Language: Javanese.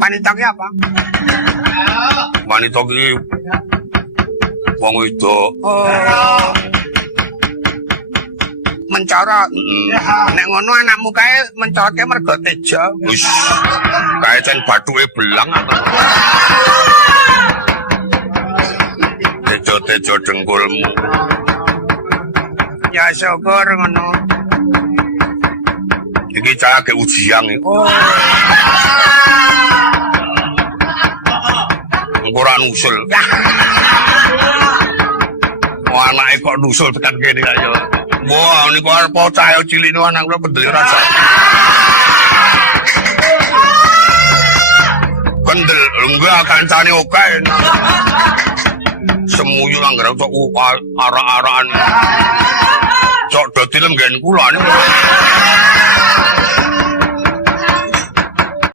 Wanita ki apa? Wanita ki wong wedok. Oh. Mencoro. Nek ngono anakmu kae mencoroke mergo teja. Wis kae cen bathuke belang. Tejo-tejo dengkulmu. Ya syukur ngono. Iki cah ke ujian iki. Oh. Engko ora nusul. Wah, anake kok nusul tekan kene ayo. Wah, niku arep cah cilik niku anak kula pendeli rasa. Kendel enggak kancane oke. Semuyu anggere tok arak-arakan. Cok dadi lenggen kula niku.